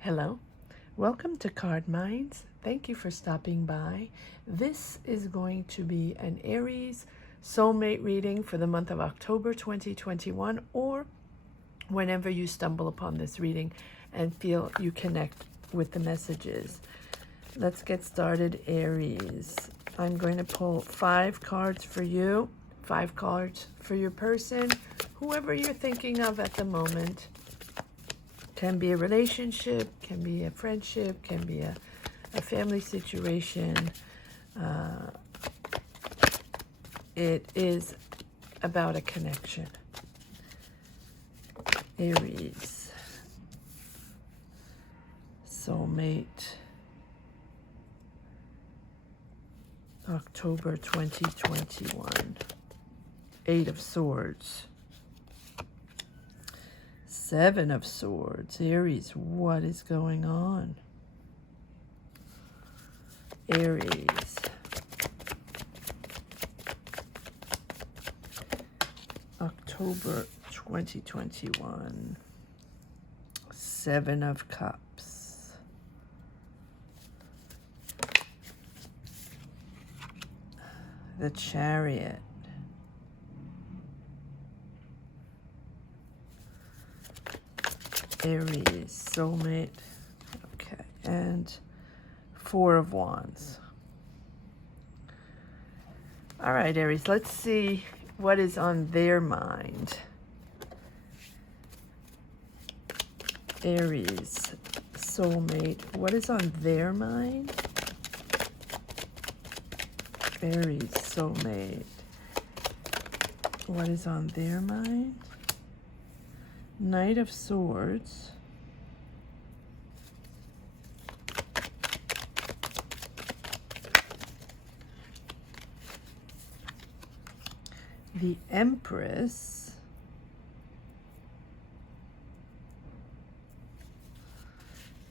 Hello, welcome to Card Minds. Thank you for stopping by. This is going to be an Aries soulmate reading for the month of October 2021, or whenever you stumble upon this reading and feel you connect with the messages. Let's get started, Aries. I'm going to pull 5 cards for you, 5 cards for your person, whoever you're thinking of at the moment. Can be a relationship, can be a friendship, can be a family situation. It is about a connection. Aries, soulmate, October 2021, 8 of Swords. 7 of Swords. Aries, what is going on? Aries. October 2021. 7 of Cups. The Chariot. Aries, soulmate, okay, and 4 of Wands. All right, Aries, let's see what is on their mind. Aries, soulmate, what is on their mind? Aries, soulmate, what is on their mind? Knight of Swords. The Empress.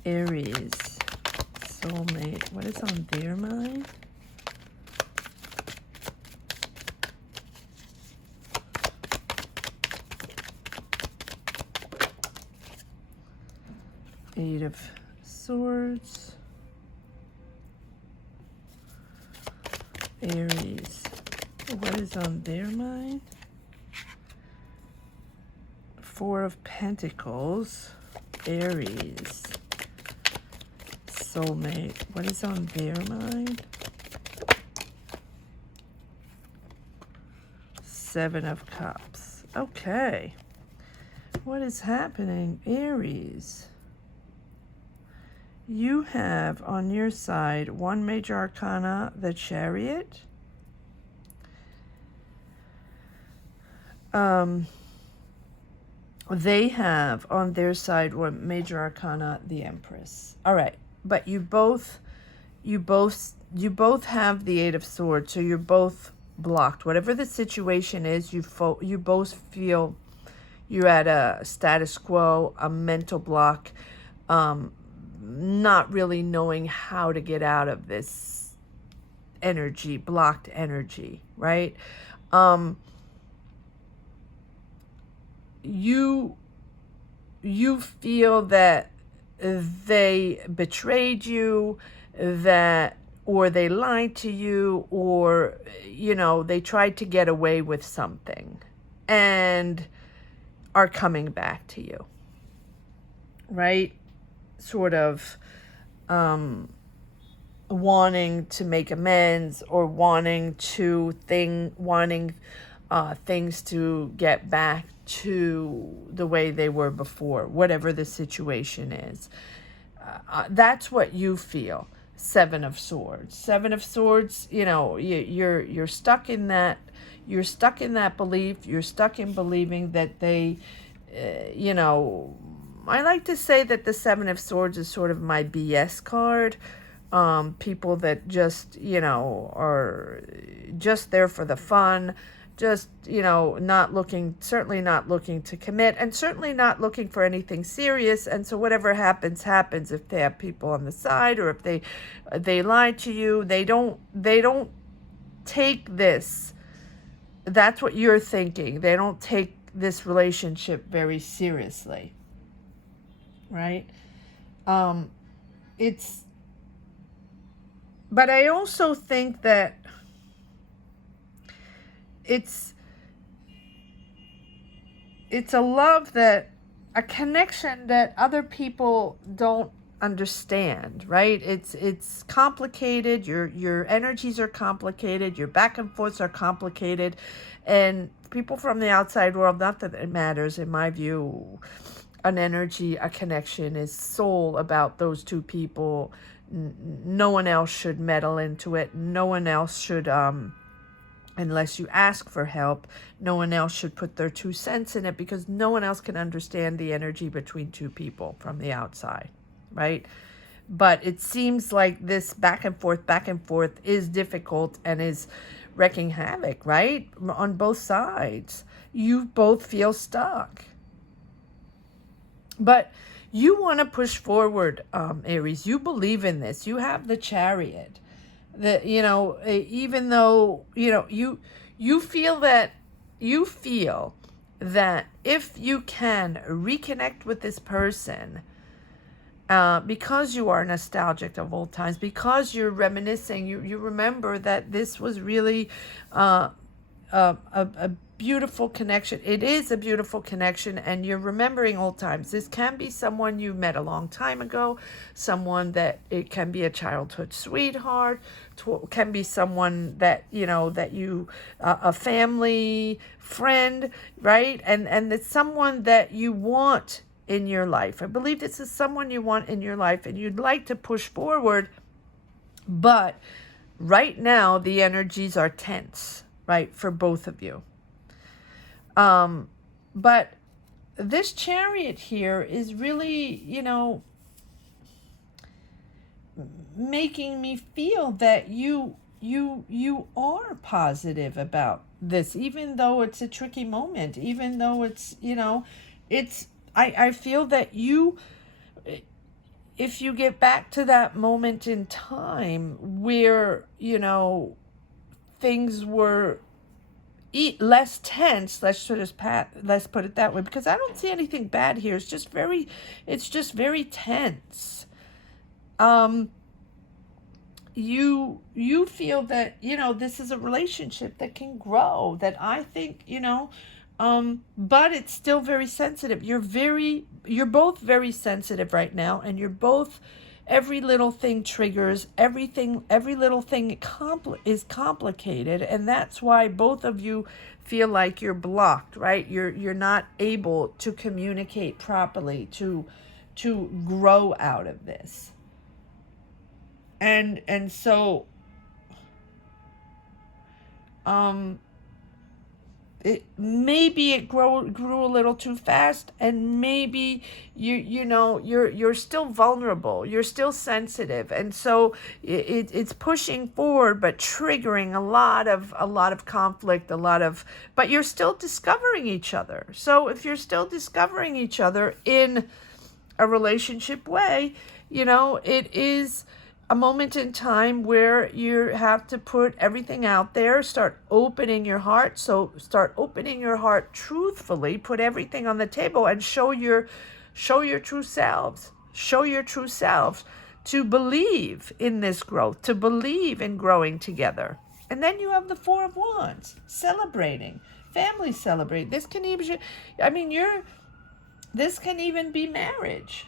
Aries, soulmate, what is on their mind? Eight of Swords. Aries, what is on their mind? 4 of Pentacles. Aries, soulmate, what is on their mind? 7 of Cups. Okay. What is happening, Aries? You have on your side 1 major arcana, the Chariot. They have on their side 1 major arcana, the Empress. All right, but you both have the 8 of Swords, so you're both blocked. Whatever the situation is, you both feel you're at a status quo, a mental block. Not really knowing how to get out of this energy, blocked energy, right? You feel that they betrayed you, or they lied to you, or they tried to get away with something and are coming back to you, right? Sort of wanting to make amends, or wanting things to get back to the way they were before, whatever the situation is. That's what you feel. 7 of Swords. 7 of Swords, you're stuck in that. You're stuck in that belief. You're stuck in believing that they, I like to say that the 7 of Swords is sort of my BS card. People that just, are just there for the fun, just, certainly not looking to commit, and certainly not looking for anything serious. And so whatever happens, happens. If they have people on the side, or if they lie to you, they don't take this. That's what you're thinking. They don't take this relationship very seriously, right? It's, but I also think that it's a love, that a connection that other people don't understand, right? It's complicated. Your energies are complicated. Your back and forths are complicated, and people from the outside world, not that it matters, in my view. An energy, a connection is soul about those two people. No one else should meddle into it. No one else should, unless you ask for help, no one else should put their 2 cents in it, because no one else can understand the energy between two people from the outside, right? But it seems like this back and forth is difficult and is wreaking havoc, right? On both sides. You both feel stuck. But you want to push forward, Aries. You believe in this. You have the Chariot. That, even though, you feel that if you can reconnect with this person, because you are nostalgic of old times, because you're reminiscing, you remember that this was really a beautiful connection. It is a beautiful connection, and you're remembering old times. This can be someone you met a long time ago, someone that it can be a childhood sweetheart, can be someone that, a family friend, right? And it's someone that you want in your life. I believe this is someone you want in your life and you'd like to push forward, but right now the energies are tense, right, for both of you. But this Chariot here is really, making me feel that you are positive about this, even though it's a tricky moment, even though it's, I feel that if you get back to that moment in time where, things were less tense, let's put it that way, because I don't see anything bad here. It's just very tense. You feel that, this is a relationship that can grow, that I think, but it's still very sensitive. You're both very sensitive right now, and you're both, every little thing triggers, every little thing is complicated, and that's why both of you feel like you're blocked, right? You're not able to communicate properly, to grow out of this. And so it grew a little too fast, and maybe you're still vulnerable, you're still sensitive, and so it's pushing forward but triggering a lot of conflict, but you're still discovering each other. So if you're still discovering each other in a relationship way, it is a moment in time where you have to put everything out there, start opening your heart. So start opening your heart truthfully, put everything on the table, and show your true selves. Show your true selves, to believe in this growth, to believe in growing together. And then you have the Four of Wands, celebrating, family celebrate. This can even, this can even be marriage,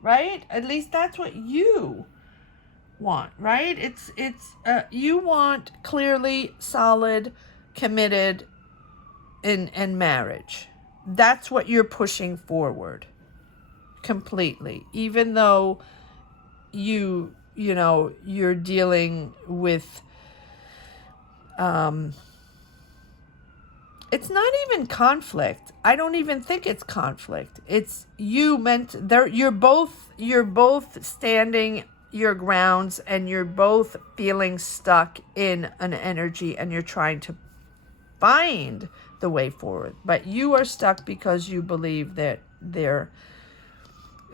right? At least that's what you want, right? It's you want clearly solid, committed in marriage. That's what you're pushing forward completely, even though you're dealing with it's not even conflict. I don't even think it's conflict. It's you're both standing your grounds, and you're both feeling stuck in an energy, and you're trying to find the way forward. But you are stuck because you believe that they're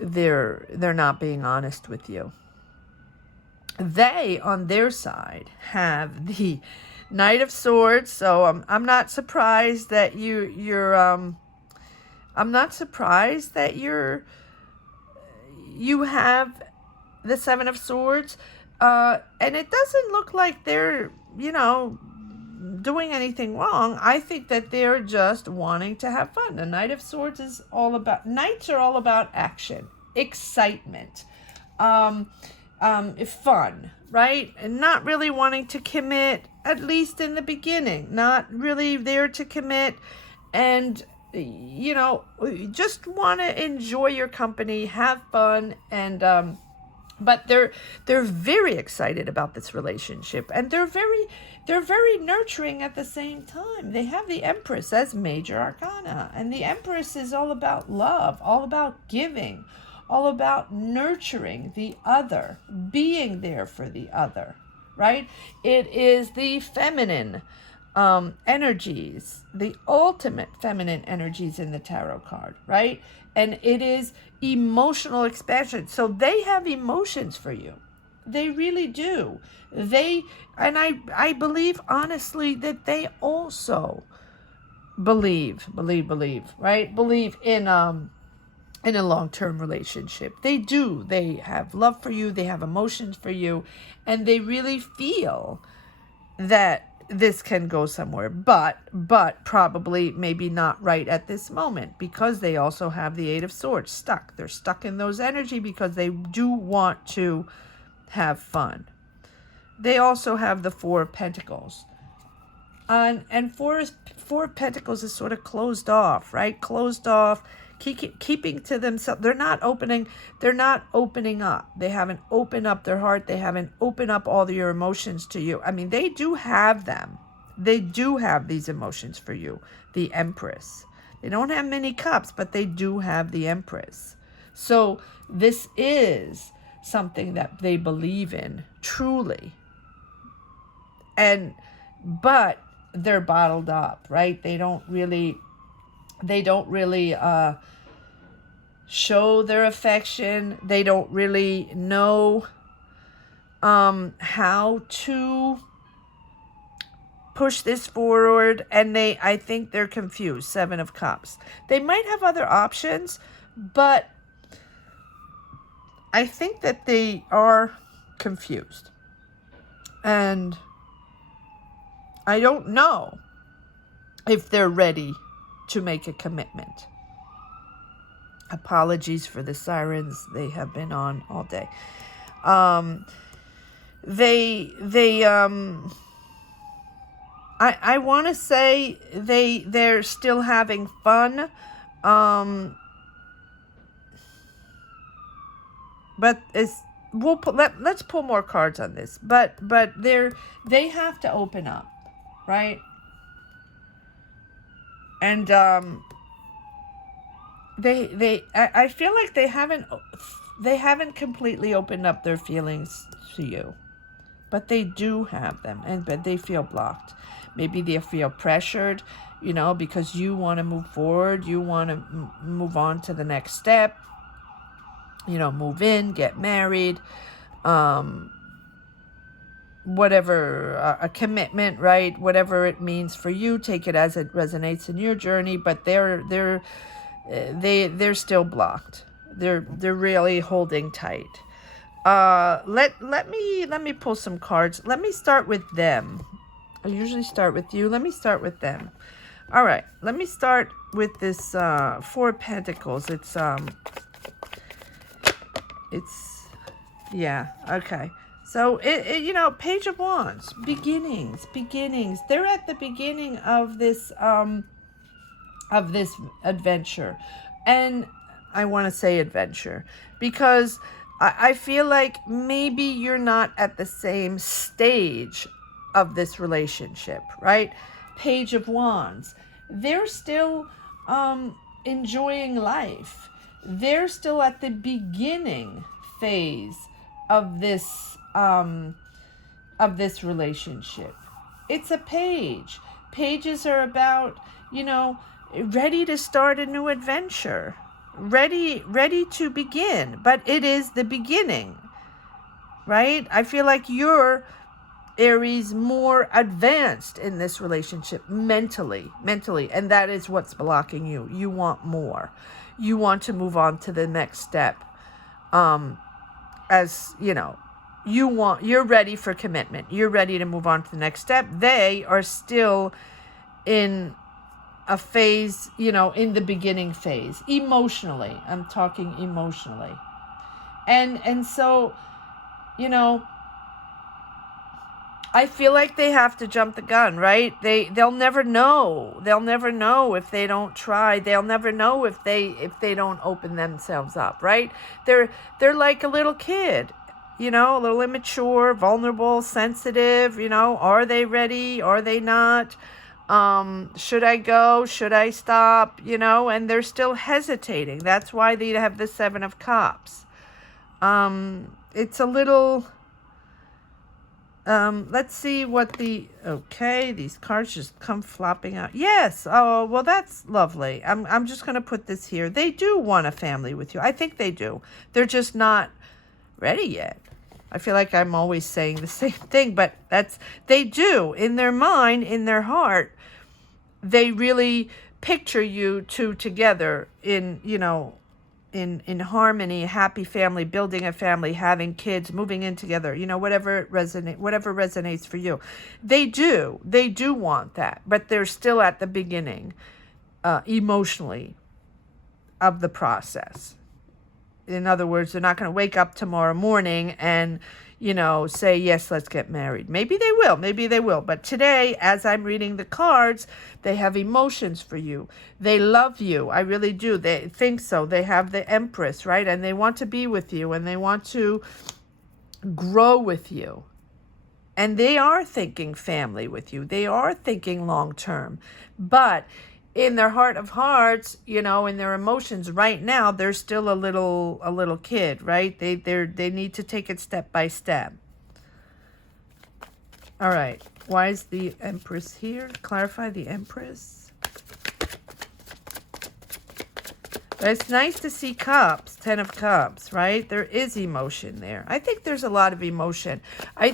not being honest with you. They, on their side, have the Knight of Swords. So I'm not surprised that you're you have the Seven of Swords, and it doesn't look like they're, doing anything wrong. I think that they're just wanting to have fun. The Knight of Swords is all about, knights are all about action, excitement, fun, right? And not really wanting to commit, at least in the beginning, not really there to commit, and just want to enjoy your company, have fun, and but they're very excited about this relationship, and they're very nurturing at the same time. They have the Empress as major arcana, and the Empress is all about love, all about giving, all about nurturing the other, being there for the other, right? It is the feminine energies, the ultimate feminine energies in the tarot card, right? And it is emotional expansion. So they have emotions for you. They really do. I believe honestly that they also believe, right? Believe in a long-term relationship. They do. They have love for you. They have emotions for you, and they really feel that this can go somewhere, but probably maybe not right at this moment, because they also have the Eight of Swords stuck. They're stuck in those energy because they do want to have fun. They also have the Four of Pentacles. And Four of Pentacles is sort of closed off, right? Closed off, keeping to themselves. They're not opening up. They haven't opened up their heart. They haven't opened up all your emotions to you. I mean, they do have them. They do have these emotions for you. The Empress. They don't have many cups, but they do have the Empress. So this is something that they believe in, truly. But they're bottled up, right? They don't really show their affection. They don't really know how to push this forward, and I think they're confused. Seven of Cups. They might have other options, but I think that they are confused. And I don't know if they're ready to make a commitment. Apologies for the sirens. They have been on all day. I want to say they're still having fun. But let's pull more cards on this. But they have to open up, right? And I feel like they haven't completely opened up their feelings to you, but they do have them, but they feel blocked. Maybe they feel pressured, because you want to move forward, you want to move on to the next step, move in, get married, whatever, a commitment, right? Whatever it means for you, take it as it resonates in your journey. But they're still blocked. They're really holding tight. Let me pull some cards. Let me start with them. I usually start with you. Let me start with them. All right. Let me start with this Four of Pentacles. Yeah. Okay. So Page of Wands, beginnings. They're at the beginning of this adventure, and I want to say adventure because I feel like maybe you're not at the same stage of this relationship, right? Page of Wands. They're still enjoying life. They're still at the beginning phase of this relationship. It's a page. Pages are about, ready to start a new adventure, ready to begin, but it is the beginning, right? I feel like you're, Aries, more advanced in this relationship mentally, and that is what's blocking you. You want more. You want to move on to the next step. as, you know, you're ready for commitment. You're ready to move on to the next step. They are still in a phase, you know, in the beginning phase, emotionally. I'm talking emotionally. And so, you know, I feel like they have to jump the gun, right? They'll never know. They'll never know if they don't try. They'll never know if they don't open themselves up, right? They're like a little kid, you know, a little immature, vulnerable, sensitive, you know. Are they ready? Are they not? Should I go? Should I stop? You know, and they're still hesitating. That's why they have the 7 of Cups. It's a little, let's see what okay, these cards just come flopping out. Yes. Oh, well, that's lovely. I'm just going to put this here. They do want a family with you. I think they do. They're just not ready yet. I feel like I'm always saying the same thing, but they do. In their mind, in their heart, they really picture you two together in, you know, in harmony, happy family, building a family, having kids, moving in together, you know, whatever resonates for you. They do want that, but they're still at the beginning, emotionally, of the process. In other words, they're not going to wake up tomorrow morning and, you know, say, yes, let's get married. Maybe they will. But today, as I'm reading the cards, they have emotions for you. They love you. I really do. They think so. They have the Empress, right? And they want to be with you, and they want to grow with you. And they are thinking family with you. They are thinking long term. But in their heart of hearts, you know, in their emotions right now, they're still a little kid, right? They need to take it step by step. All right. Why is the Empress here? Clarify the Empress. But it's nice to see Cups, 10 of Cups, right? There is emotion there. I think there's a lot of emotion.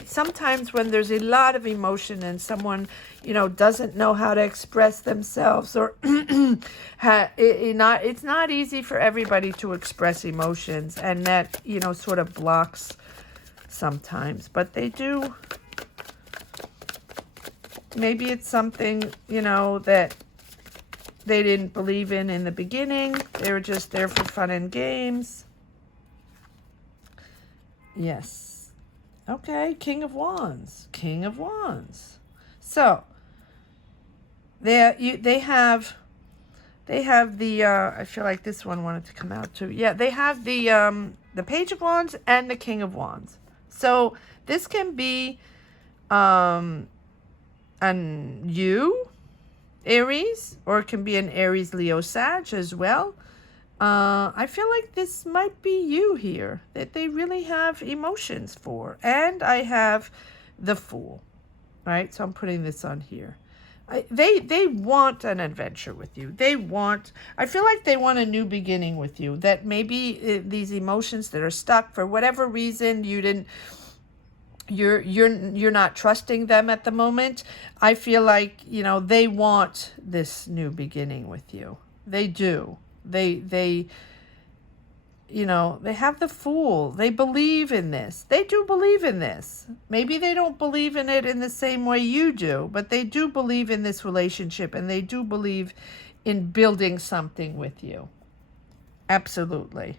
Sometimes when there's a lot of emotion and someone, you know, doesn't know how to express themselves, or it's not easy for everybody to express emotions, and that, you know, sort of blocks sometimes. But they do. Maybe it's something, you know, that they didn't believe in the beginning. They were just there for fun and games. Yes. Okay, King of Wands. King of Wands. So, they have the, I feel like this one wanted to come out too. Yeah, they have the Page of Wands and the King of Wands. So, this can be, you, Aries, or it can be an Aries, Leo, Sag as well. I feel like this might be you here, that they really have emotions for. And I have the Fool, right? So I'm putting this on here. They want an adventure with you. I feel like they want a new beginning with you, that maybe these emotions that are stuck for whatever reason, you're not trusting them at the moment. I feel like, you know, they want this new beginning with you. They do. They you know, they have the Fool. They believe in this. They do believe in this. Maybe they don't believe in it in the same way you do, but they do believe in this relationship, and they do believe in building something with you. Absolutely.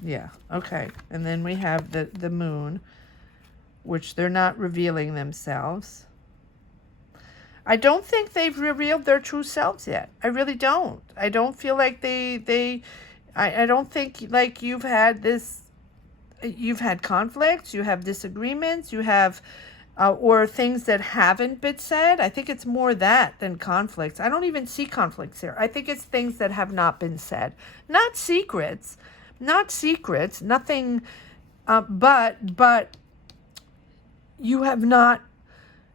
Yeah, okay. And then we have the Moon, which they're not revealing themselves. I don't think they've revealed their true selves yet. I really don't. I don't feel like I don't think, like, you've had conflicts, you have disagreements, you have, or things that haven't been said. I think it's more that than conflicts. I don't even see conflicts here. I think it's things that have not been said. Not secrets, nothing, but you have not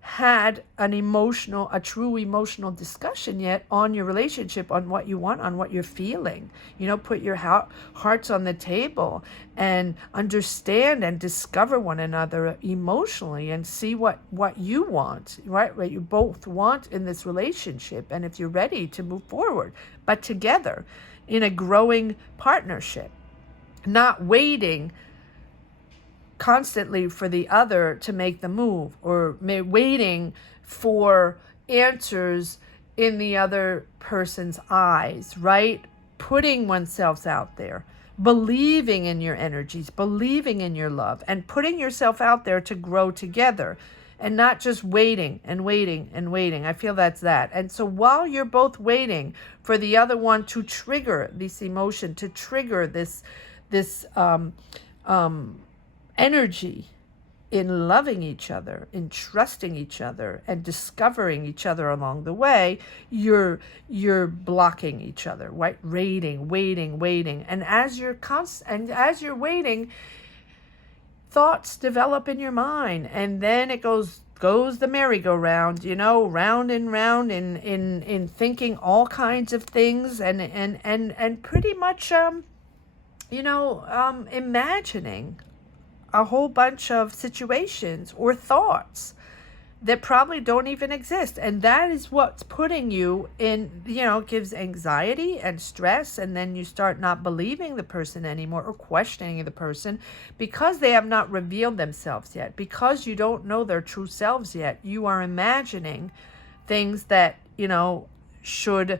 had a true emotional discussion yet on your relationship, on what you want, on what you're feeling. Put your hearts on the table and understand and discover one another emotionally and see what you want, right? What you both want in this relationship. And if you're ready to move forward, but together in a growing partnership, not waiting constantly for the other to make the move, or waiting for answers in the other person's eyes, right? Putting oneself out there, believing in your energies, believing in your love, and putting yourself out there to grow together, and not just waiting and waiting and waiting. I feel that's that. And so while you're both waiting for the other one to trigger this emotion, to trigger this energy in loving each other, in trusting each other, and discovering each other along the way, you're blocking each other, right? Waiting. And as you're waiting, thoughts develop in your mind, and then it goes the merry-go-round, round and round in thinking all kinds of things, and pretty much imagining a whole bunch of situations or thoughts that probably don't even exist. And that is what's putting you in, gives anxiety and stress. And then you start not believing the person anymore, or questioning the person, because they have not revealed themselves yet, because you don't know their true selves yet. You are imagining things that, should,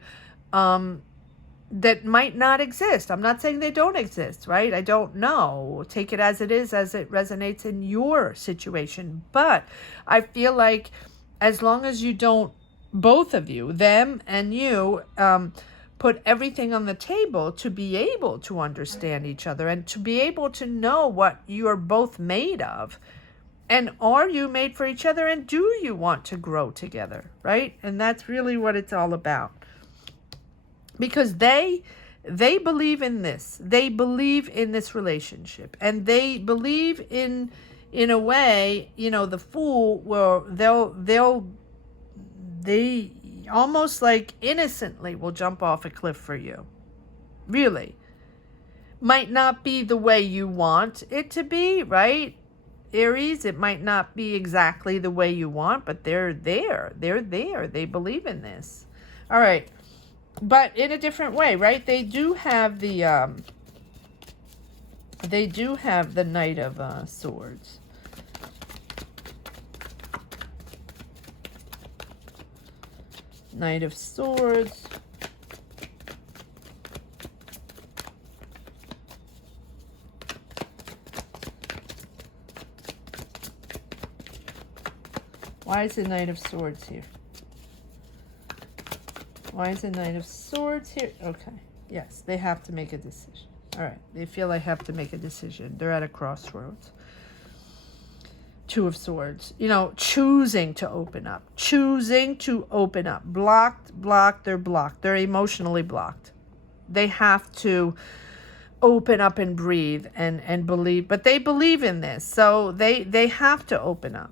that might not exist. I'm not saying they don't exist, right? I don't know. Take it as it is, as it resonates in your situation. But I feel like as long as you don't, both of you, them and you, put everything on the table to be able to understand each other and to be able to know what you are both made of. And are you made for each other? And do you want to grow together, right? And that's really what it's all about. Because they believe in this. They believe in this relationship. And they believe in a way, the fool, well, they almost like innocently will jump off a cliff for you. Really. Might not be the way you want it to be, right? Aries, it might not be exactly the way you want, but they're there. They're there. They believe in this. All right. But in a different way, right? They do have the Knight of Swords. Knight of Swords. Why is the Knight of Swords here? Why is the Knight of Swords here? Okay. Yes, they have to make a decision. All right. They feel they have to make a decision. They're at a crossroads. Two of Swords. Choosing to open up. Choosing to open up. Blocked. They're blocked. They're emotionally blocked. They have to open up and breathe and believe. But they believe in this. So they have to open up.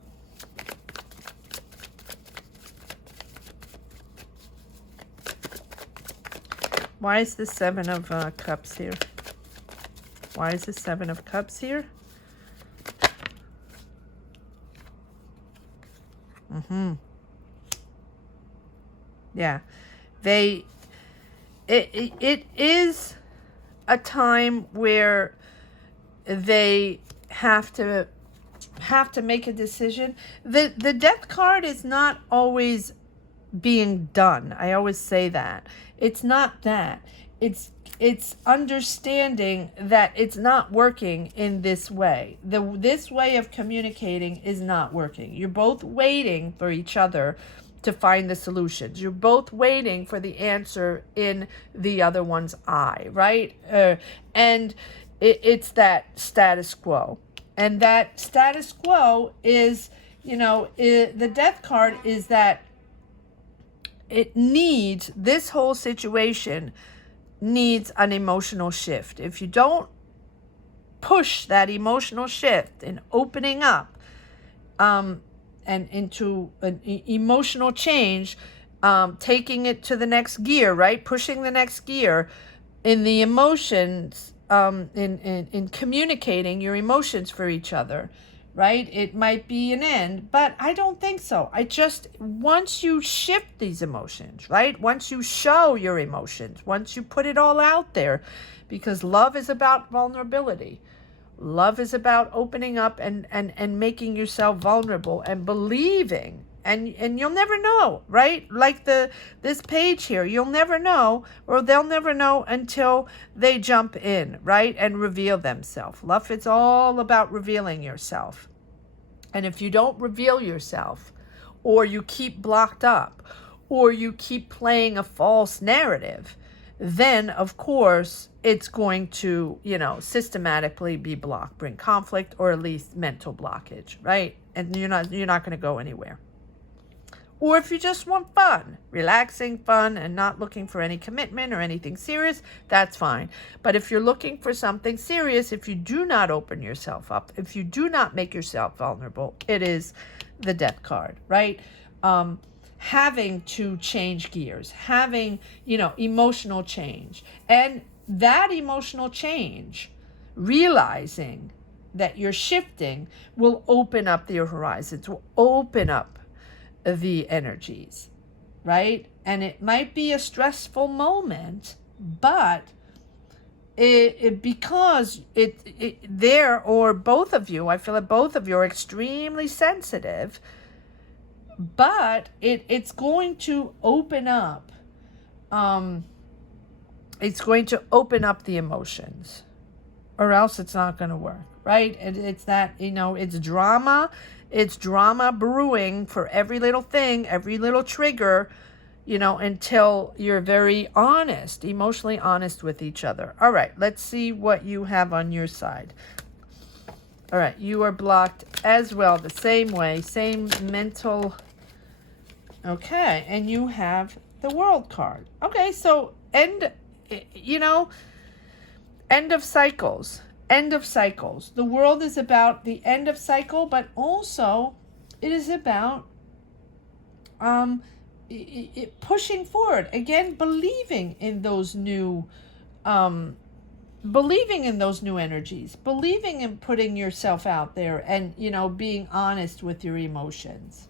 Why is the Seven of Cups here? Why is the Seven of Cups here? Yeah. It is a time where they have to make a decision. The Death card is not always being done. I always say that. It's not that. It's understanding that it's not working in this way. This way of communicating is not working. You're both waiting for each other to find the solutions. You're both waiting for the answer in the other one's eye, right? And it's that status quo. And that status quo is, the Death card is that this whole situation needs an emotional shift. If you don't push that emotional shift and opening up, and into an emotional change, taking it to the next gear, right? Pushing the next gear in the emotions, in communicating your emotions for each other, right? It might be an end, but I don't think so. Once you shift these emotions, right? Once you show your emotions, once you put it all out there, because love is about vulnerability. Love is about opening up and making yourself vulnerable and believing. And you'll never know, right? Like this page here, you'll never know, or they'll never know until they jump in, right? And reveal themselves. Love is all about revealing yourself. And if you don't reveal yourself, or you keep blocked up, or you keep playing a false narrative, then of course it's going to, systematically be blocked, bring conflict, or at least mental blockage, right? And you're not going to go anywhere. Or if you just want fun, relaxing fun, and not looking for any commitment or anything serious, that's fine. But if you're looking for something serious, if you do not open yourself up, if you do not make yourself vulnerable, it is the death card, right? Having to change gears, having, emotional change. And that emotional change, realizing that you're shifting, will open up your horizons, will open up the energies, right? And it might be a stressful moment, but because or both of you, I feel that both of you are extremely sensitive, but it's going to open up, it's going to open up the emotions, or else it's not going to work, right? It's that, it's drama. It's drama brewing for every little thing, every little trigger, until you're very honest, emotionally honest with each other. All right, let's see what you have on your side. All right, you are blocked as well, the same way, same mental. Okay, and you have the World card. Okay, so end of cycles. End of cycles. The world is about the end of cycle, but also it is about pushing forward. Again, believing in those new energies, believing in putting yourself out there and, being honest with your emotions.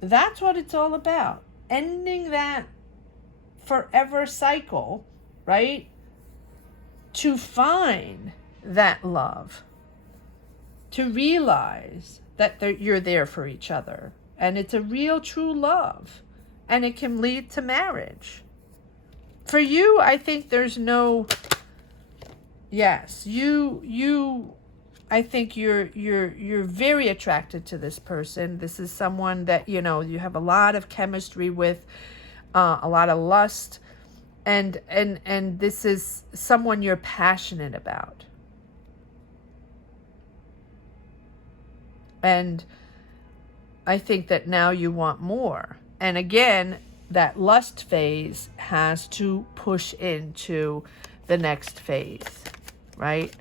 That's what it's all about. Ending that forever cycle, right? To find that love, to realize that you're there for each other, and it's a real true love, and it can lead to marriage. For you, I think there's no, yes, I think you're very attracted to this person. This is someone that, you have a lot of chemistry with, a lot of lust. And this is someone you're passionate about. And I think that now you want more. And again, that lust phase has to push into the next phase, right?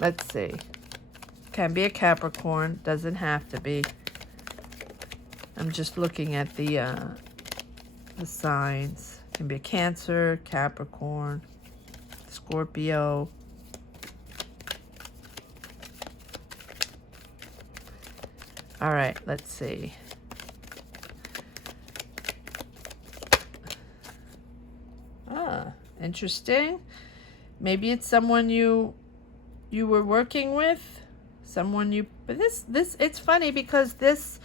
Let's see. Can be a Capricorn, doesn't have to be. I'm just looking at the signs. It can be a Cancer, Capricorn, Scorpio. All right, let's see. Interesting. Maybe it's someone you were working with, but this it's funny because this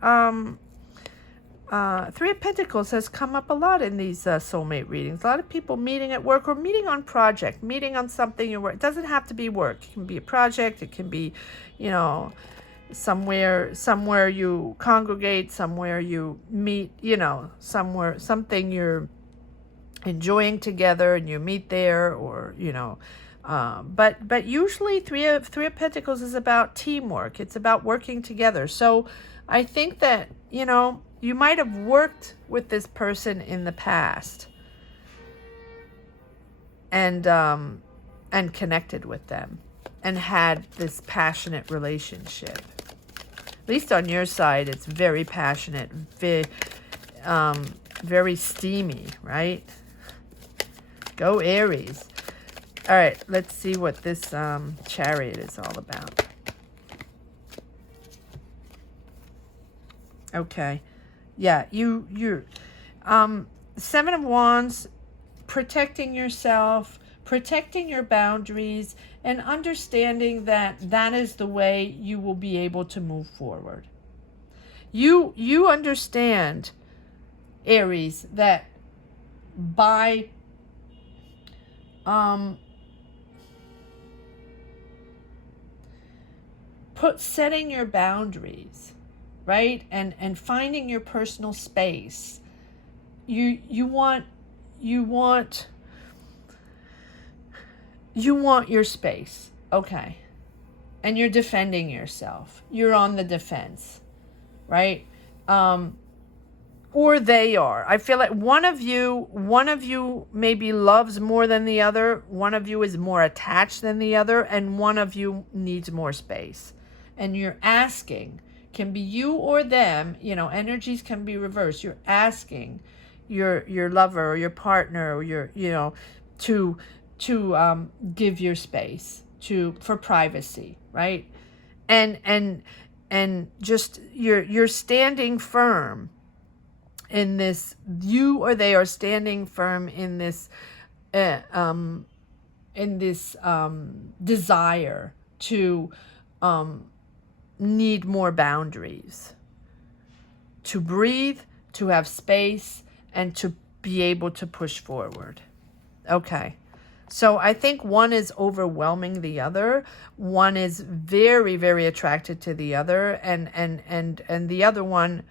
Three of Pentacles has come up a lot in these soulmate readings. A lot of people meeting at work or meeting on project, meeting on something you work. It doesn't have to be work. It can be a project. It can be, somewhere you congregate, somewhere you meet, something you're enjoying together and you meet there, or, but usually Three of Pentacles is about teamwork. It's about working together. So I think that, you might have worked with this person in the past and connected with them. and had this passionate relationship. At least on your side, it's very passionate, very steamy, right? Go Aries. All right, let's see what this Chariot is all about. Okay. Yeah, you're 7 of Wands, protecting yourself, protecting your boundaries, and understanding that that is the way you will be able to move forward. You understand, Aries, that by setting your boundaries, right, and finding your personal space, you want your space, okay, and you're defending yourself. You're on the defense, right? Or they are. I feel like one of you maybe loves more than the other. One of you is more attached than the other, and one of you needs more space. And you're asking, can be you or them, energies can be reversed. You're asking your lover or your partner or your, to give your space for privacy, right? And just you're standing firm in this. You or they are standing firm in this desire to need more boundaries, to breathe, to have space, and to be able to push forward. Okay. So I think one is overwhelming the other. One is very, very attracted to the other, and the other one,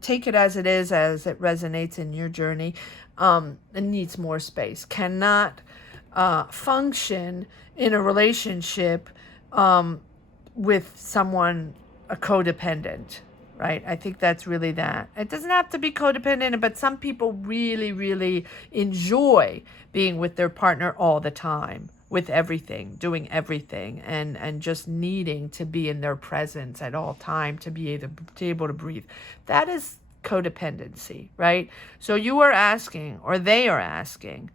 take it as it is, as it resonates in your journey, and needs more space. Cannot function in a relationship with someone a codependent, right? I think that's really that. It doesn't have to be codependent, but some people really, really enjoy being with their partner all the time, with everything, doing everything, and just needing to be in their presence at all time to be able to breathe. That is codependency, right? So you are asking, or they are asking,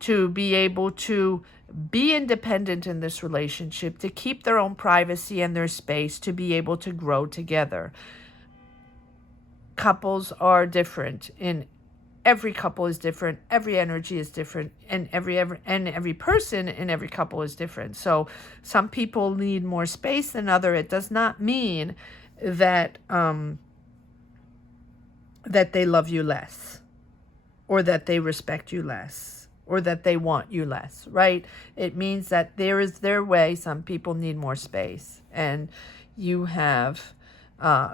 to be able to be independent in this relationship, to keep their own privacy and their space, to be able to grow together. Couples are different. Every couple is different. Every energy is different, and every person in every couple is different. So some people need more space than other. It does not mean that that they love you less, or that they respect you less, or that they want you less, right? It means that there is their way. Some people need more space, and you have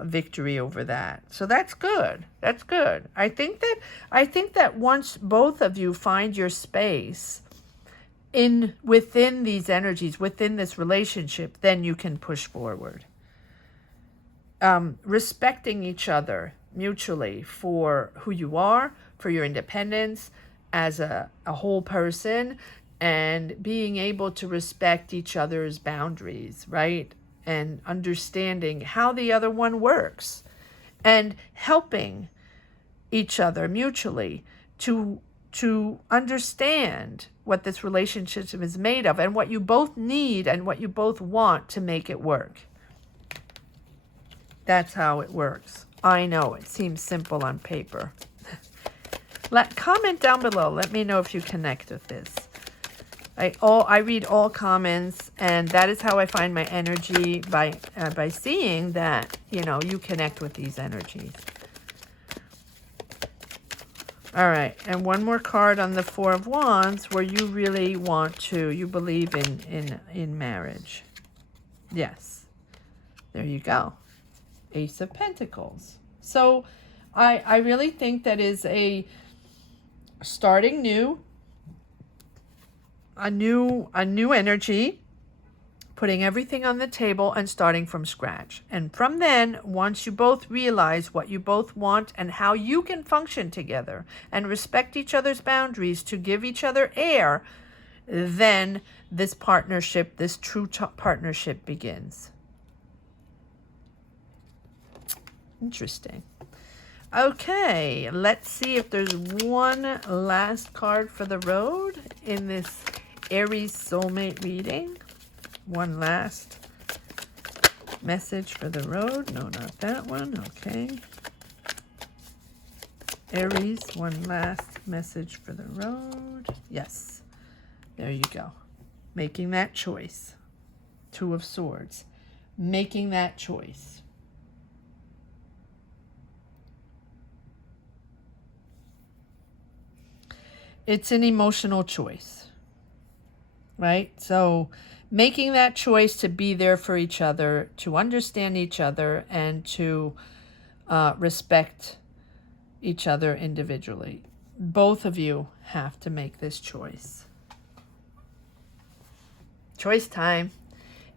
victory over that. So that's good. That's good. I think that once both of you find your space within these energies, within this relationship, then you can push forward. Respecting each other mutually for who you are, for your independence as a whole person, and being able to respect each other's boundaries, right? And understanding how the other one works, and helping each other mutually to understand what this relationship is made of, and what you both need and what you both want to make it work. That's how it works. I know it seems simple on paper. Comment down below. Let me know if you connect with this. I read all comments, and that is how I find my energy, by seeing that, you connect with these energies. All right, and one more card on the Four of Wands, where you really you believe in marriage. Yes, there you go. Ace of Pentacles. So I really think that is a starting new. A new energy, putting everything on the table and starting from scratch. And from then, once you both realize what you both want and how you can function together and respect each other's boundaries to give each other air, then this partnership, this true partnership begins. Interesting. Okay, let's see if there's one last card for the road in this Aries soulmate reading. One last message for the road. No, not that one. Okay. Aries, one last message for the road. Yes. There you go. Making that choice. Two of Swords. Making that choice. It's an emotional choice, right? So making that choice to be there for each other, to understand each other, and to respect each other individually. Both of you have to make this choice. Choice time.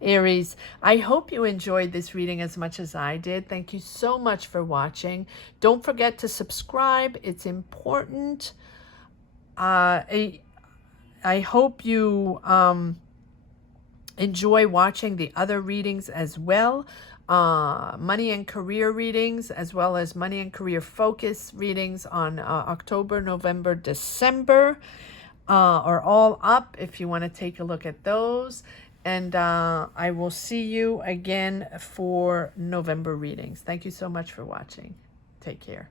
Aries, I hope you enjoyed this reading as much as I did. Thank you so much for watching. Don't forget to subscribe. It's important. I hope you enjoy watching the other readings as well. Money and career readings, as well as money and career focus readings on October, November, December are all up if you want to take a look at those. And I will see you again for November readings. Thank you so much for watching. Take care.